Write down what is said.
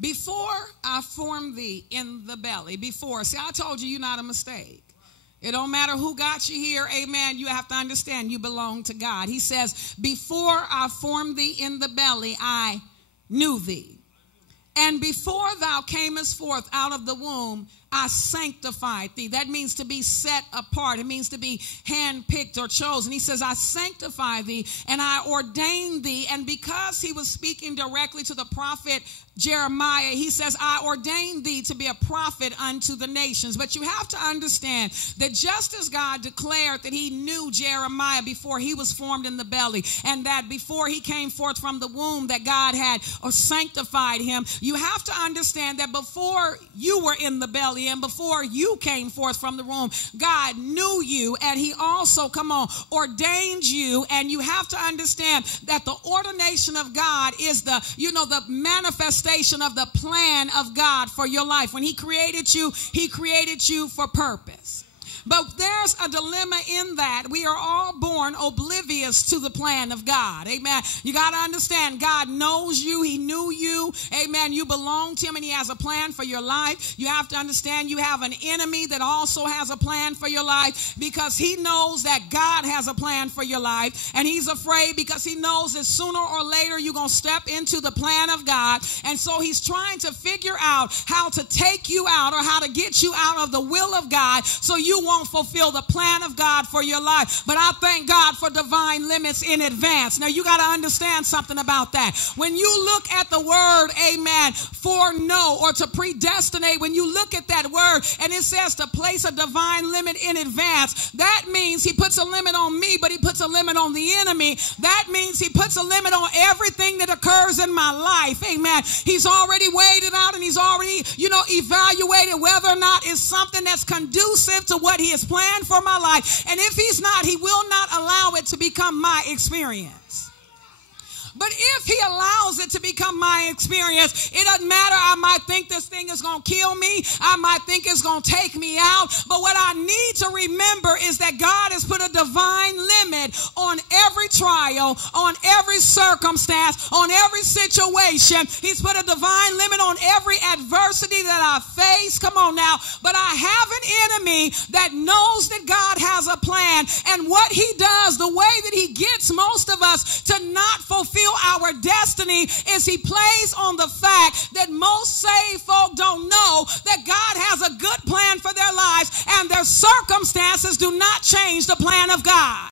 Before I formed thee in the belly. Before. See, I told you you're not a mistake. It don't matter who got you here. Amen. You have to understand you belong to God. He says, before I formed thee in the belly, I knew thee. And before thou camest forth out of the womb, I sanctified thee. That means to be set apart. It means to be handpicked or chosen. He says, I sanctify thee and I ordained thee. And because he was speaking directly to the prophet Jeremiah, he says, I ordained thee to be a prophet unto the nations. But you have to understand that just as God declared that he knew Jeremiah before he was formed in the belly, and that before he came forth from the womb that God had sanctified him, you have to understand that before you were in the belly and before you came forth from the womb, God knew you, and he also, ordained you. And you have to understand that the ordination of God is the manifestation of the plan of God for your life. When he created you for purpose. But there's a dilemma in that. We are all born oblivious to the plan of God. Amen. You got to understand, God knows you. He knew you. Amen. You belong to him and he has a plan for your life. You have to understand you have an enemy that also has a plan for your life, because he knows that God has a plan for your life. And he's afraid because he knows that sooner or later you're going to step into the plan of God. And so he's trying to figure out how to take you out, or how to get you out of the will of God, so you won't fulfill the plan of God for your life. But I thank God for divine limits in advance. Now you got to understand something about that. When you look at the word, amen, foreknow or to predestinate, when you look at that word and it says to place a divine limit in advance, that means he puts a limit on me, but he puts a limit on the enemy. That means he puts a limit on everything that occurs in my life. Amen. He's already weighed it out, and he's already, evaluated whether or not it's something that's conducive to what he has planned for my life. And if he's not, he will not allow it to become my experience. But if he allows it to become my experience, it doesn't matter. I might think this thing is going to kill me. I might think it's going to take me out. But what I need to remember is that God has put a divine limit on every trial, on every circumstance, on every situation. He's put a divine limit on every adversity that I face. Come on now. But I have an enemy that knows that God has a plan. And what he does, the way that he gets most of us to not fulfill our destiny, is he plays on the fact that most saved folk don't know that God has a good plan for their lives, and their circumstances do not change the plan of God.